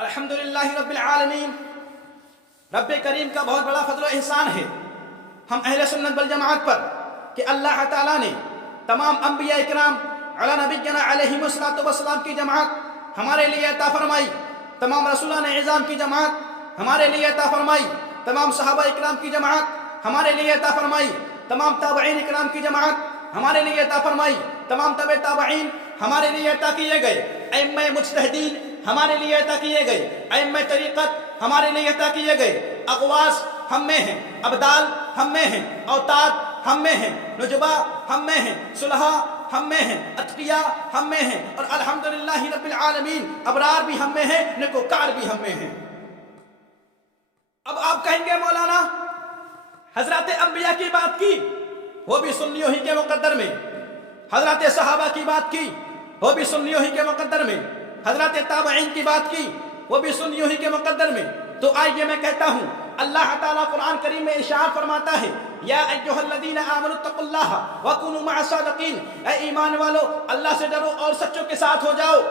अल्हम्दुलिल्लाह रब्बिल आलमीन। रब्बे करीम का बहुत बड़ा फजल और एहसान है हम अहले सुन्नत वल जमाअत पर कि अल्लाह ताला ने तमाम अंबिया इकराम अला नबीना अलैहिमुस्सलातु वस्सलाम की जमाअत हमारे लिए अता फरमाई, तमाम रसूलान इज़ाम की जमाअत हमारे लिए अता फरमाई, तमाम सहाबा इकराम की जमाअत हमारे लिए अता फरमाई, तमाम ताबईन इकराम की जमाअत हमारे लिए अता फरमाई, तमाम तबे ताबईन हमारे लिए अता किए गए, अइम्मा मुज्तहिदीन हमारे लिए अता किए गए, अइम्मा तरीक़त हमारे लिए अता किए गए, अक़वास हम में हैं, अबदाल हम में हैं, औताद हम में हैं, नुजबा हम में हैं, सुलहा हम में हैं, अतकिया हम में हैं, और अल्हम्दुलिल्लाह रब्बिल आलमीन अबरार भी हम में हैं, नेकोकार भी हम में हैं। अब आप कहेंगे मौलाना हजरत अंबिया की बात की, वो भी सुन्नियों ही के मुकद्दर में, हजरत सहाबा की बात की, वो भी सुन्नियों ही के मुकद्दर में, हजरत ताबईन की बात की, वो भी सुन्नियों ही के मुकद्दर में। तो आइए मैं कहता हूँ अल्लाह ताला कुरान करीम में इरशाद फरमाता है, या अय्युहल्लज़ीना आमनुत्तकुल्लाह व कुनू मअस-सादिकीन, ऐ ईमान वालो अल्लाह से डरो और सच्चों के साथ हो जाओ।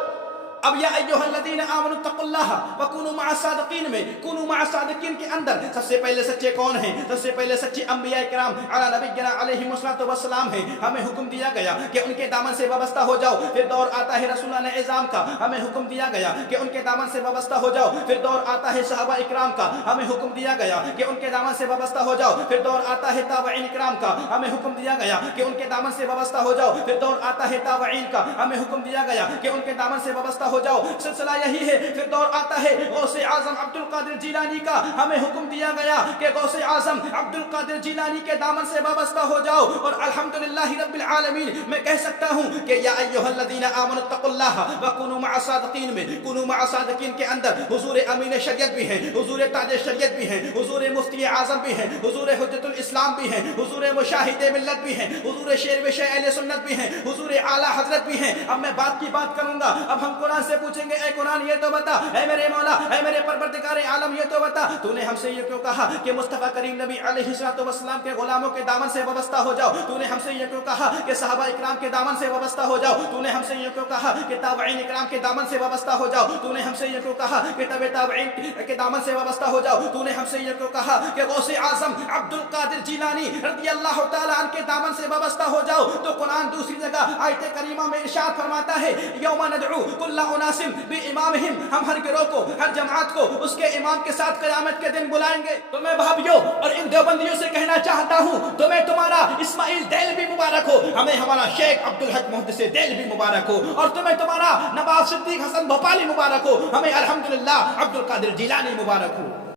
अब या अय्युहल्लज़ीना आमनुत्तकुल्लाह व कुनू मअस-सादिकीन में कुनू मअस-सादिकीन के अंदर सबसे पहले सच्चे कौन हैं? सबसे पहले सच्चे अंबिया इकराम अला नबीना अलैहिमुस्सलातु वस्सलाम हैं। हमें हुक्म दिया गया कि उनके दामन से वाबस्ता हो जाओ। फिर दौर आता है रसूलान इज़ाम का, हमें हुक्म दिया गया कि उनके दामन से वाबस्ता हो जाओ। फिर दौर आता है सहाबा इकराम का, हमें हुक्म दिया गया कि उनके दामन से वाबस्ता हो जाओ। फिर दौर आता है ताबईन इकराम का, हमें हुक्म दिया गया कि उनके दामन से वाबस्ता हो जाओ। फिर दौर आता है ताबईन का, हमें हुक्म दिया गया कि उनके दामन से वाबस्ता हो जाओ। सिलसिला यही है। फिर दौर आता है गौसे आजम अब्दुल कादिर जिलानी का, हमें हुक्म दिया गया कि गौसे आजम अब्दुल कादिर जिलानी के दामन से वाबस्ता हो जाओ। और अल्हम्दुलिल्लाह रब्बिल आलमीन मैं कह सकता हूँ कि या अय्युहल्लज़ीना आमनुत्तकुल्लाह व कुनू मअस-सादिकीन में कुनू मअस-सादिकीन के अंदर हुजूर अमीन शरीयत भी हैं, हुजूर ताज शरीयत भी हैं, हुजूर मुफ्ती आजम भी हैं, हुजूर हुज्जतुल इस्लाम भी हैं, हुजूर मुशाहिद मिल्लत भी हैं, हुजूर शेर व शे अहले सुन्नत भी हैं, हुजूर आला हजरत भी हैं। अब मैं बात की बात करूंगा। अब हम कुरान से पूछेंगे, ऐ कुरान ये तो बता, ऐ मेरे मौला, ऐ मेरे परवरदिगार आलम ये तो बता, तूने हमसे ये क्यों कहा कि मुस्तफा करीम नबी अलैहिस्सलातु वस्सलाम के गुलामों के दामन से वाबस्ता हो जाओ? तूने हमसे ये क्यों कहा कि सहाबा इकराम के दामन से वाबस्ता हो जाओ? तूने हमसे ये क्यों कहा कि ताबईन इकराम के दामन से वाबस्ता हो जाओ? तूने हमसे ये क्यों कहा कि तबे ताबईन के दामन से वाबस्ता हो जाओ? तूने हमसे ये क्यों कहा कि गौसे आजम अब्दुल कादिर जिलानी रज़ियल्लाहु ताला अन्हु के दामन से वाबस्ता हो जाओ? तो कुरान दूसरी जगह आयत करीमा में इरशाद फरमाता है, यौमा नदउ कुल्ला उनासिम बिइमामिहिम, हम हर गिरोह को, हर जमात को उसके इमाम के साथ क़यामत के दिन बुलाएंगे। तो मैं भाइयों और इन देवबंदियों से कहना चाहता हूँ, तुम्हें तुम्हारा इस्माइल देलवी मुबारक हो, हमें हमारा शेख अब्दुल हक मुहद्दिस देलवी मुबारक हो, और तुम्हें तुम्हारा नवाब सिद्दीक हसन भोपाली मुबारक हो, हमें अल्हम्दुलिल्लाह अब्दुल कादिर जिलानी मुबारक हो।